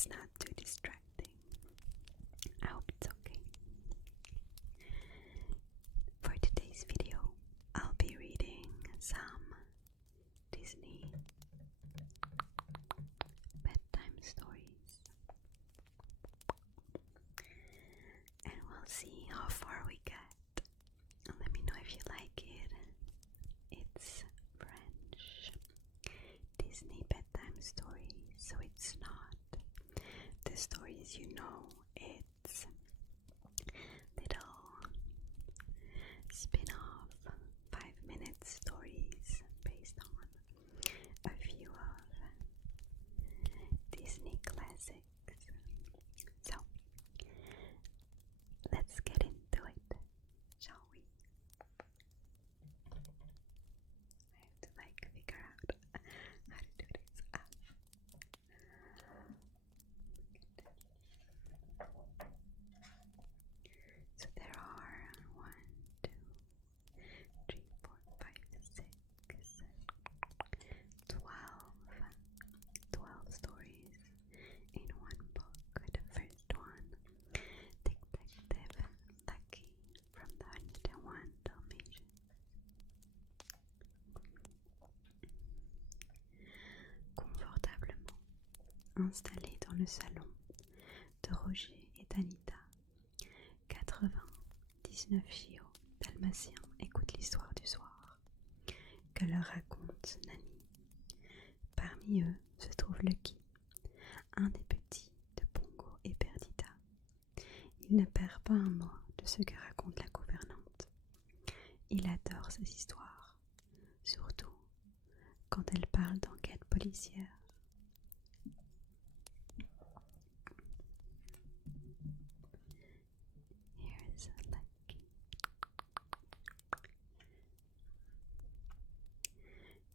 it's not too distracting. I hope it's okay. For today's video, I'll be reading some Disney bedtime stories. And we'll see how far we get. Let me know if you like it. It's French Disney bedtime stories, so it's not the stories you know. It's little spin-off 5-minute stories based on a few of Disney classics. So let's get into it, shall we? I have to figure out how to do this. So there are 1, 2, 3, 4, 5, 6, 12 stories in one book. The first one, Detective Lucky from the 101 Dalmatians. Confortablement installé dans le salon de Roger et d'Anita, 99 chiots dalmatiens écoutent l'histoire du soir que leur raconte Nani. Parmi eux se trouve Lucky, un des petits de Pongo et Perdita. Il ne perd pas un mot de ce que raconte la gouvernante. Il adore ces histoires, surtout quand elle parle d'enquête policière. Here's Lucky.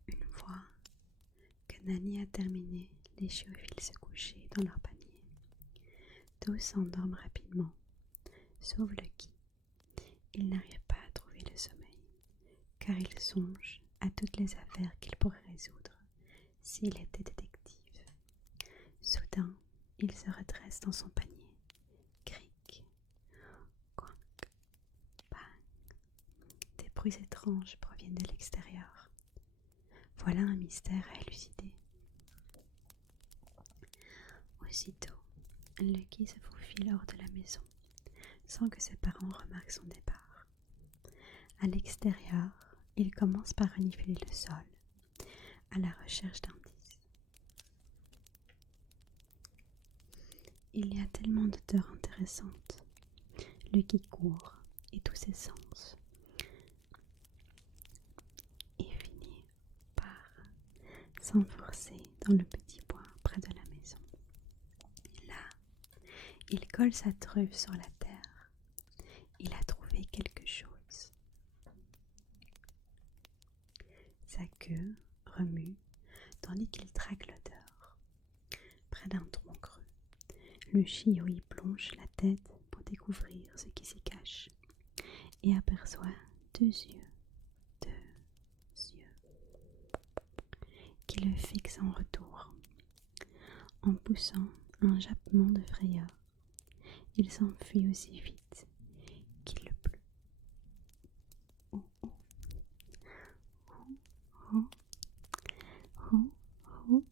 Une fois que Nani a terminé, les chiots filent se coucher dans leur panier. Tous s'endorment rapidement, sauf Lucky. Il n'arrive pas à trouver le sommeil, car il songe à toutes les affaires qu'il pourrait résoudre s'il était détective. Soudain, il se redresse dans son panier. Cric, quank, bang. Des bruits étranges proviennent de l'extérieur. Voilà un mystère à élucider. Aussitôt, Lucky se faufile hors de la maison, sans que ses parents remarquent son départ. À l'extérieur, il commence par renifler le sol, à la recherche d'indices. Il y a tellement d'odeurs intéressantes. Lucky court et tous ses sens, et finit par s'enfoncer dans le petit bois près de la maison. Là, il colle sa truffe sur la terre. Il a trouvé quelque chose. Sa queue remue tandis qu'il traque l'odeur. Près d'un tronc creux, le chiot y plonge la tête pour découvrir ce qui s'y cache et aperçoit deux yeux qui le fixent en retour. En poussant un jappement de frayeur, il s'enfuit aussi vite qu'il le peut. Oh, oh. Oh, oh, oh.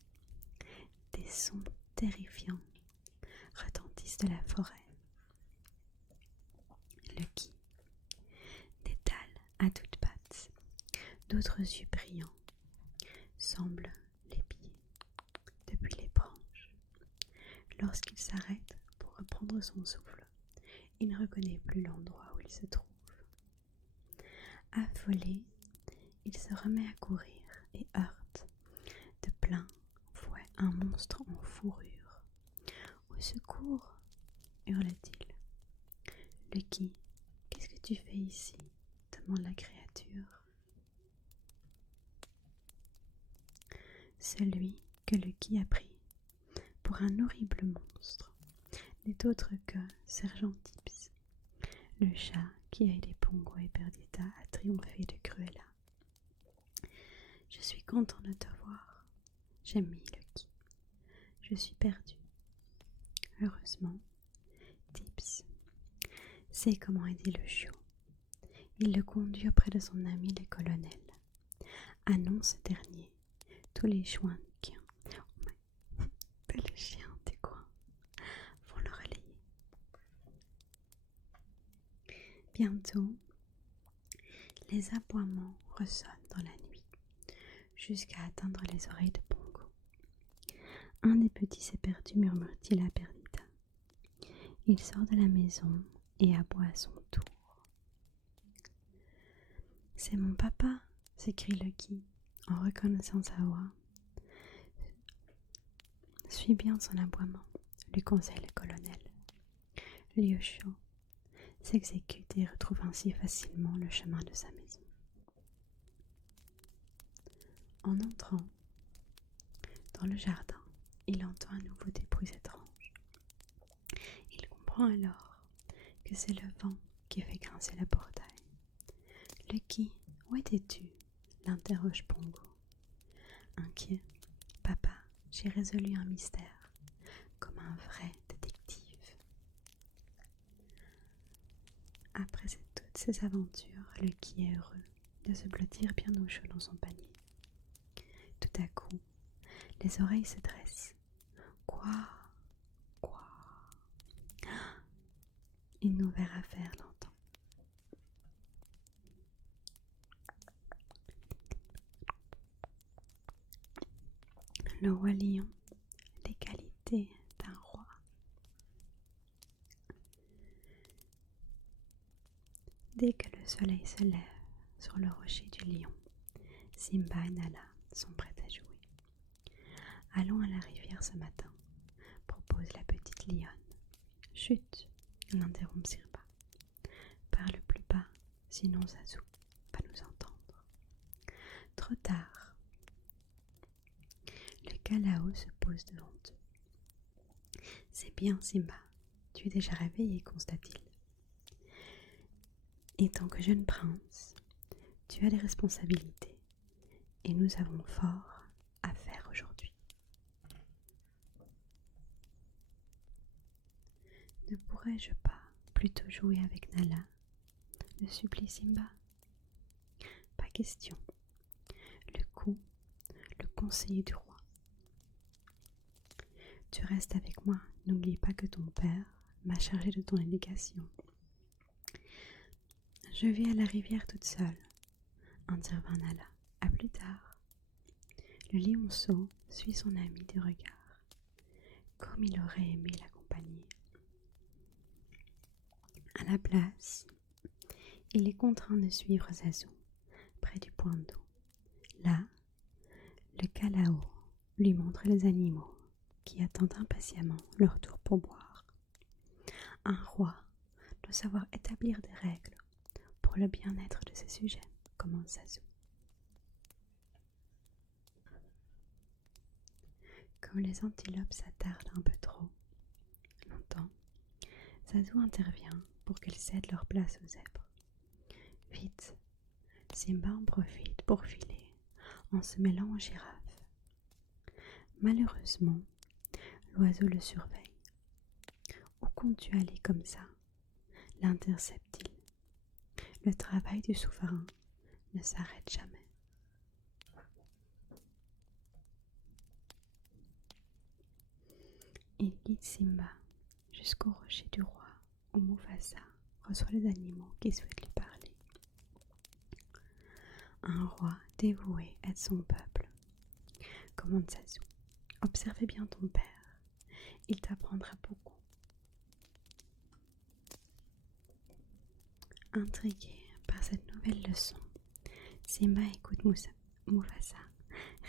Des sons terrifiants retentissent de la forêt. Lucky détale à toutes pattes, d'autres yeux brillants semblent l'épier depuis les branches. Lorsqu'il s'arrête pour reprendre son souffle, il ne reconnaît plus l'endroit où il se trouve. Affolé, il se remet à courir et heurte de plein fouet un monstre en fourrure. « Au secours !» hurle-t-il. « Lucky, qu'est-ce que tu fais ici ?» demande la créature. Celui que Lucky a pris pour un horrible monstre n'est autre que Sergent Tips, le chat qui a aidé Pongo et Perdita à triompher de Cruella. « Je suis content de te voir. J'aime Lucky. Je suis perdue. Heureusement, Tips sait comment aider le chiot. Il le conduit auprès de son ami le colonel. Annonce ce dernier tous les chiens du coin vont le relayer. Bientôt, les aboiements ressonnent dans la nuit, jusqu'à atteindre les oreilles de Pongo. Un des petits s'est perdu, murmure-t-il à Perdita. Il sort de la maison et aboie à son tour. C'est mon papa, s'écrie Lucky en reconnaissant sa voix. Suis bien son aboiement, lui conseille le colonel. Liu Xiu s'exécute et retrouve ainsi facilement le chemin de sa maison. En entrant dans le jardin, il entend à nouveau des bruits étranges. Il comprend alors que c'est le vent qui fait grincer le portail. Lucky, où étais-tu ? L'interroge Pongo. Inquiet, papa, j'ai résolu un mystère, comme un vrai détective. Après toutes ces aventures, Lucky est heureux de se blottir bien au chaud dans son panier. Tout à coup, les oreilles se dressent. Quoi ? Une nouvelle affaire l'entend. Le roi lion, les qualités d'un roi. Dès que le soleil se lève sur le rocher du lion, Simba et Nala sont prêts à jouer. Allons à la rivière ce matin, propose la petite lionne. Chut, l'interrompt Simba. Parle plus bas, sinon Zazu va nous entendre. Trop tard. Le Kalao se pose devant eux. C'est bien, Simba, tu es déjà réveillé, constate-t-il. Et tant que jeune prince, tu as des responsabilités, et nous avons fort à faire aujourd'hui. Ne pourrais-je pas plutôt jouer avec Nala ? Le supplie Simba. Pas question. Le conseiller du roi. Tu restes avec moi, n'oublie pas que ton père m'a chargé de ton éducation. Je vais à la rivière toute seule, intervint Nala. À plus tard. Le lionceau suit son ami du regard, comme il aurait aimé l'accompagner. À la place, il est contraint de suivre Zazu près du point d'eau. Là, le Kalao lui montre les animaux qui attendent impatiemment leur tour pour boire. Un roi doit savoir établir des règles pour le bien-être de ses sujets, commence Zazu. Comme les antilopes s'attardent un peu trop longtemps, Zazu intervient pour qu'ils cèdent leur place aux zèbres. Vite, Simba en profite pour filer en se mêlant aux girafes. Malheureusement, l'oiseau le surveille. Où comptes-tu aller comme ça ? L'intercepte-t-il. Le travail du souverain ne s'arrête jamais. Il guide Simba jusqu'au rocher du roi où Mufasa reçoit les animaux qui souhaitent lui parler. Un roi dévoué aide son peuple, commande Zazu. Observez bien ton père, il t'apprendra beaucoup. Intrigué par cette nouvelle leçon, Simba écoute Mufasa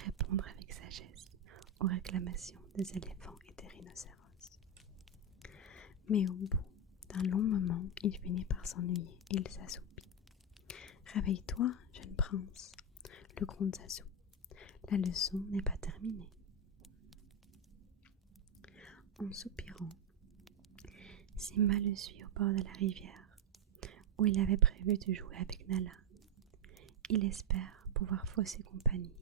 répondre avec sagesse aux réclamations des éléphants et des rhinocéros. Mais au bout d'un long moment, il finit par s'ennuyer et il s'assoupit. « Réveille-toi, jeune prince !» le gronde Zazu. « La leçon n'est pas terminée. » En soupirant, Simba le suit au bord de la rivière, où il avait prévu de jouer avec Nala. Il espère pouvoir fausser compagnie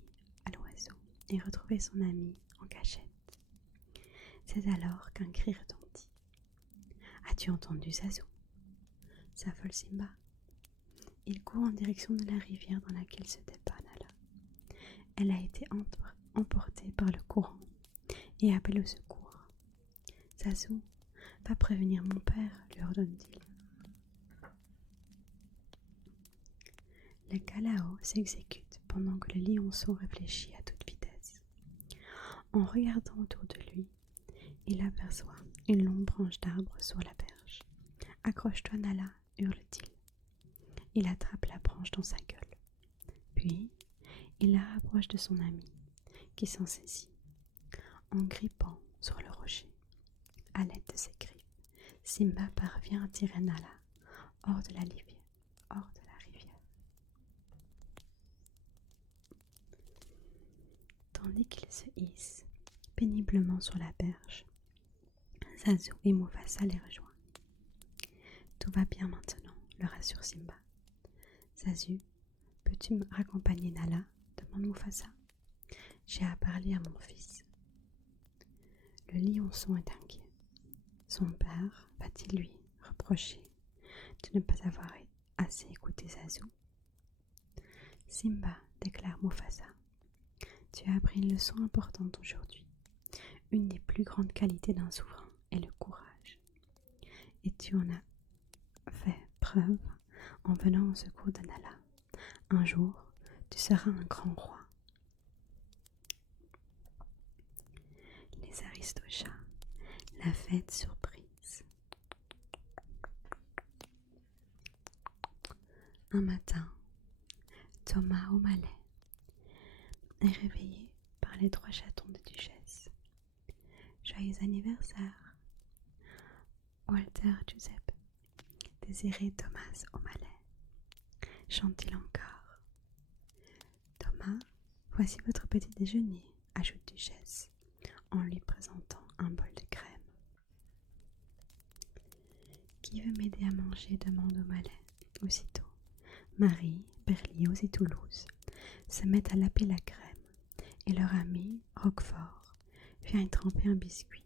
à l'oiseau et retrouver son ami en cachette. C'est alors qu'un cri retentit. As-tu entendu Zazu ?» s'affole Simba. Il court en direction de la rivière dans laquelle se débat Nala. Elle a été emportée par le courant et appelle au secours. « Zazu, va prévenir mon père, lui ordonne-t-il. Le Kalao s'exécute pendant que le lionceau réfléchit à toute vitesse. En regardant autour de lui, il aperçoit une longue branche d'arbre sur la berge. « Accroche-toi, Nala !» hurle-t-il. Il attrape la branche dans sa gueule. Puis, il la rapproche de son ami, qui s'en saisit. En grippant sur le rocher, à l'aide de ses griffes, Simba parvient à tirer Nala hors de la rivière. Tandis qu'il se hisse péniblement sur la berge, Zazu et Mufasa les rejoignent. « Tout va bien maintenant, le rassure Simba. « Zazu, peux-tu me raccompagner Nala ?» demande Mufasa. « J'ai à parler à mon fils. » Le lionceau est inquiet. Son père va-t-il lui reprocher de ne pas avoir assez écouté Zazu? « Simba, déclare Mufasa, tu as appris une leçon importante aujourd'hui. Une des plus grandes qualités d'un souverain est le courage. Et tu en as fait preuve en venant au secours de Nala. Un jour, tu seras un grand roi. » Les Aristochats, la fête surprise. Un matin, Thomas O'Malley est réveillé par les 3 chatons de Duchesse. « Joyeux anniversaire, Walter Giuseppe, désiré Thomas O'Malley !» chante-t-il encore. « Thomas, voici votre petit déjeuner, » ajoute Duchesse, en lui présentant un bol de crème. « Qui veut m'aider à manger ?» demande O'Malley. Aussitôt, Marie, Berlioz et Toulouse se mettent à laper la crème et leur ami, Roquefort, vient y tremper un biscuit.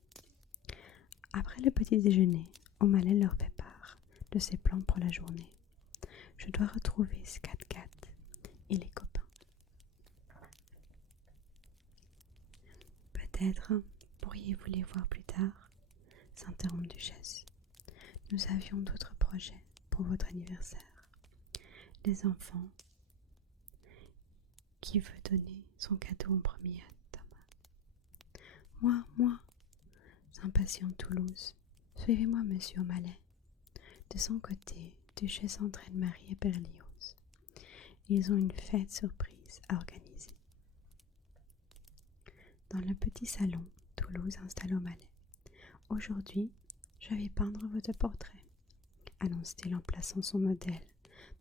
Après le petit déjeuner, O'Malley leur fait part de ses plans pour la journée. « Je dois retrouver Scat-Cat et les copains. » « Peut-être pourriez-vous les voir plus tard ?» s'interrompt Duchesse. « Nous avions d'autres projets pour votre anniversaire. » Les enfants, qui veut donner son cadeau en premier à Thomas? « Moi !» s'impatiente Toulouse. « Suivez-moi, monsieur O'Malley. » De son côté, Duchesse entraîne Marie et Berlioz. Ils ont une fête surprise à organiser. Dans le petit salon, Toulouse installe O'Malley. « Aujourd'hui, je vais peindre votre portrait, » annonce-t-il en plaçant son modèle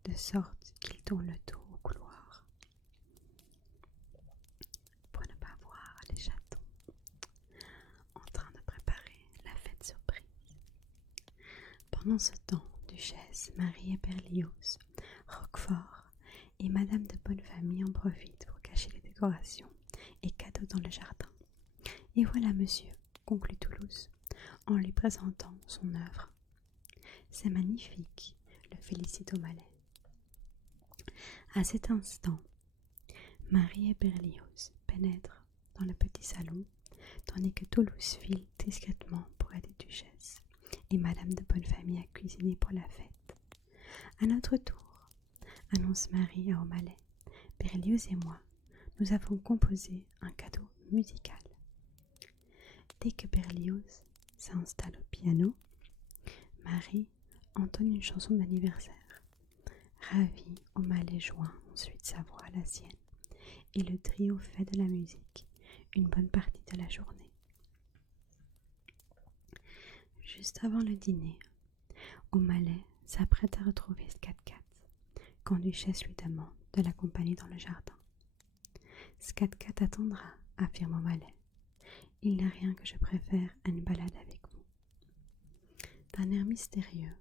de sorte qu'il tourne le dos au couloir pour ne pas voir les chatons en train de préparer la fête surprise. Pendant ce temps, Duchesse, Marie et Berlioz, Roquefort et Madame de Bonnefamille en profitent pour cacher les décorations et cadeaux dans le jardin. « Et voilà, monsieur, » conclut Toulouse, en lui présentant son œuvre. « C'est magnifique, » le félicite O'Malley. À cet instant, Marie et Berlioz pénètrent dans le petit salon, tandis que Toulouse file discrètement pour aider Duchesse et Madame de Bonnefamille à cuisiner pour la fête. « À notre tour, » annonce Marie à O'Malley. « Berlioz et moi, nous avons composé un cadeau musical. » Dès que Berlioz s'installe au piano, Marie entonne une chanson d'anniversaire. Ravi, O'Malley joint ensuite sa voix à la sienne, et le trio fait de la musique une bonne partie de la journée. Juste avant le dîner, O'Malley s'apprête à retrouver Scat-Cat, quand Duchesse lui demande de l'accompagner dans le jardin. « Scat-Cat attendra, » affirme O'Malley. « Il n'y a rien que je préfère à une balade avec vous. » D'un air mystérieux,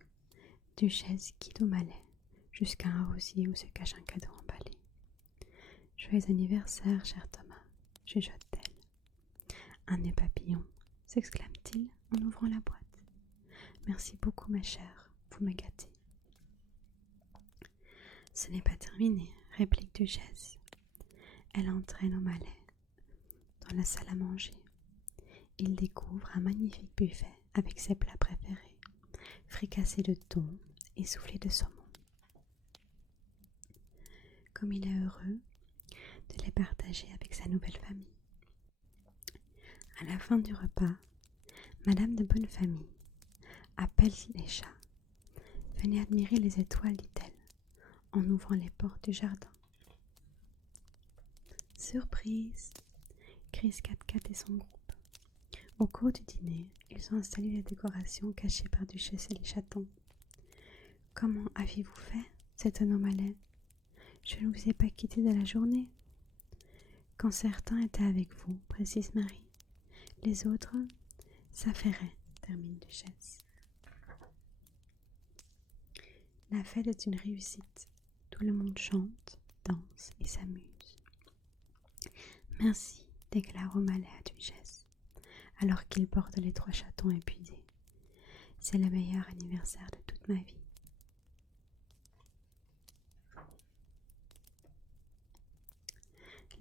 Duchesse guide O'Malley jusqu'à un rosier où se cache un cadeau emballé. « Joyeux anniversaire, cher Thomas, » chuchote-t-elle. « Un nœud papillon » s'exclame-t-il en ouvrant la boîte. Merci beaucoup, ma chère, vous me gâtez. Ce n'est pas terminé, réplique Duchesse. Elle entraîne O'Malley dans la salle à manger. Il découvre un magnifique buffet avec ses plats préférés, fricassés de thon et soufflés de saumon. Comme il est heureux de les partager avec sa nouvelle famille. À la fin du repas, Madame de Bonnefamille appelle les chats. « Venez admirer les étoiles, dit-elle, en ouvrant les portes du jardin. »« Surprise !» crie Scat-Cat et son groupe. Au cours du dîner, ils ont installé les décorations cachées par Duchesse et les chatons. « Comment avez-vous fait ?» s'étonne O'Malley. « Je ne vous ai pas quitté de la journée. »« Quand certains étaient avec vous, précise Marie. Les autres s'affairaient, termine Duchesse. La fête est une réussite. Tout le monde chante, danse et s'amuse. Merci, déclare O'Malley à Duchesse, alors qu'il porte les 3 chatons épuisés. C'est le meilleur anniversaire de toute ma vie.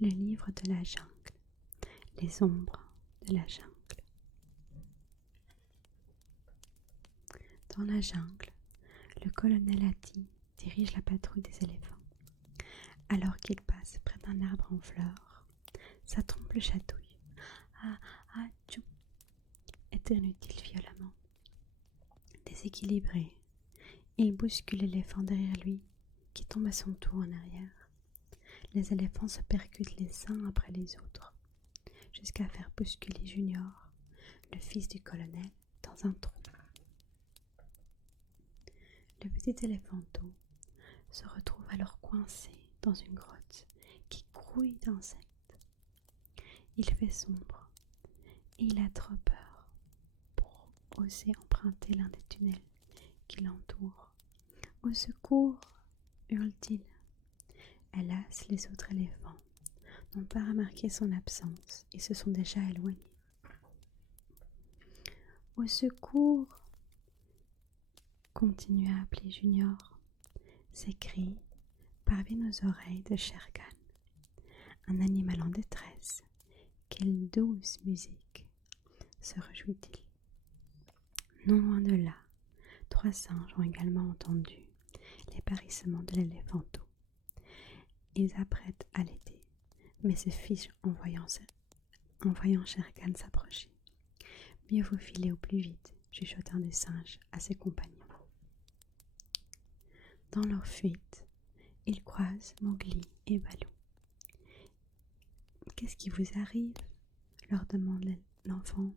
Le livre de la jungle, les ombres de la jungle. Dans la jungle, le colonel Hattie dirige la patrouille des éléphants. Alors qu'il passe près d'un arbre en fleurs, sa trompe le chatouille. « Ah, ah, tchou !» éternue-t-il violemment. Déséquilibré, il bouscule l'éléphant derrière lui, qui tombe à son tour en arrière. Les éléphants se percutent les uns après les autres, jusqu'à faire bousculer Junior, le fils du colonel, dans un trou. Le petit éléphanto se retrouve alors coincé dans une grotte qui grouille d'insectes. Il fait sombre et il a trop peur pour oser emprunter l'un des tunnels qui l'entourent. « Au secours !» hurle-t-il. Hélas, les autres éléphants n'ont pas remarqué son absence et se sont déjà éloignés. « Au secours !» continue à appeler Junior. Ces cris parviennent aux oreilles de Shere Khan, un animal en détresse. Quelle douce musique, se réjouit-il. Non loin de là, 3 singes ont également entendu les parissements de l'éléphanto. Ils s'apprêtent à l'aider, mais se fichent en voyant Shere Khan s'approcher. Mieux vaut filer au plus vite, chuchote un des singes à ses compagnons. Dans leur fuite, ils croisent Mowgli et Balou. « Qu'est-ce qui vous arrive ?» leur demande l'enfant.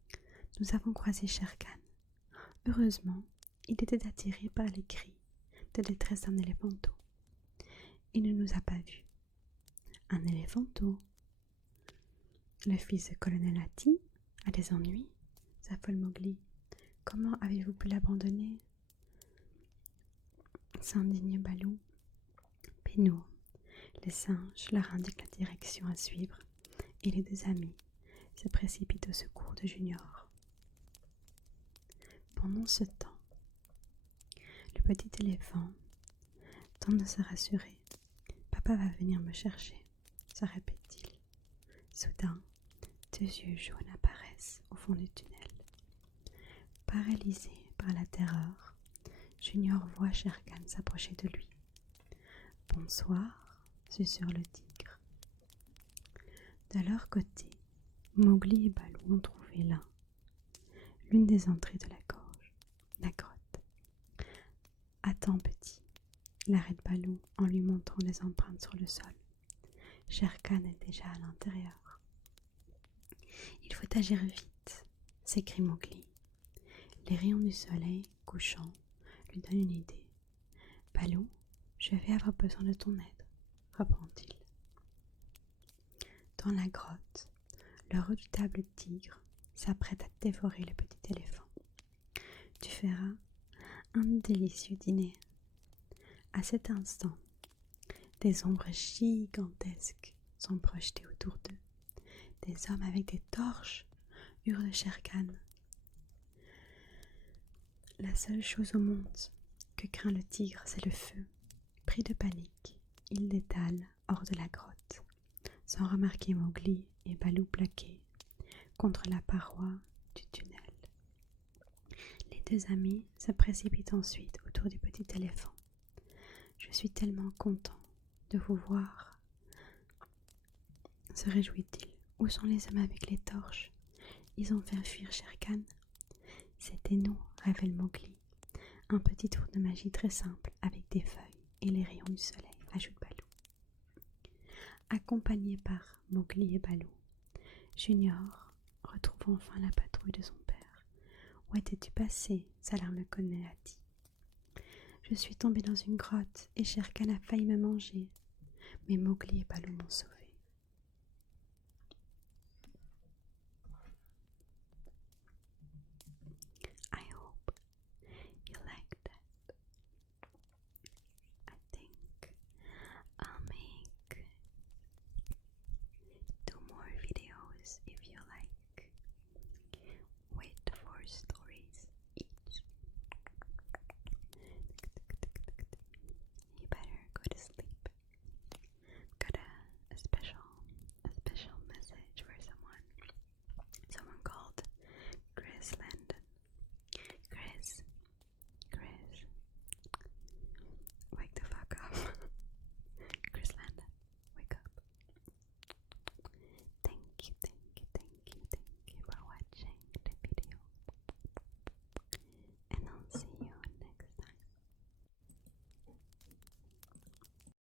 « Nous avons croisé Shere Khan. Heureusement, il était attiré par les cris de détresse d'un éléphanto. Il ne nous a pas vus. »« Un éléphanto ?» Le fils du colonel Hattie a des ennuis, s'affole Mowgli. « Comment avez-vous pu l'abandonner ?» s'indigne Balou. Pénour, les singes leur indiquent la direction à suivre et les 2 amis se précipitent au secours de Junior. Pendant ce temps, le petit éléphant tente de se rassurer. « Papa va venir me chercher », se répète-t-il. Soudain, 2 yeux jaunes apparaissent au fond du tunnel. Paralysé par la terreur, Junior voit Shere Khan s'approcher de lui. « Bonsoir », susurre le tigre. De leur côté, Mowgli et Balou ont trouvé l'une des entrées de la grotte. « Attends, petit », l'arrête Balou en lui montrant les empreintes sur le sol. Shere Khan est déjà à l'intérieur. « Il faut agir vite », s'écrie Mowgli. Les rayons du soleil couchant lui donnent une idée. « Balou, je vais avoir besoin de ton aide, » reprend-il. Dans la grotte, le redoutable tigre s'apprête à dévorer le petit éléphant. Tu feras un délicieux dîner. À cet instant, des ombres gigantesques sont projetées autour d'eux. Des hommes avec des torches, hurle Shere Khan. La seule chose au monde que craint le tigre, c'est le feu. Pris de panique, il détale hors de la grotte, sans remarquer Mowgli et Baloo plaqués contre la paroi du tunnel. Les deux amis se précipitent ensuite autour du petit éléphant. Je suis tellement content de vous voir, se réjouit-il. Où sont les hommes avec les torches? Ils ont fait fuir Shere Khan. C'était nous, révèle Mowgli. Un petit tour de magie très simple avec des feuilles et les rayons du soleil, ajoute Baloo. Accompagné par Mowgli et Baloo, Junior retrouve enfin la patrouille de son père. Où étais-tu passé? Salam le connaît, a dit. Je suis tombé dans une grotte et Shere Khan a failli me manger, mais Mowgli et Baloo m'ont sauvé.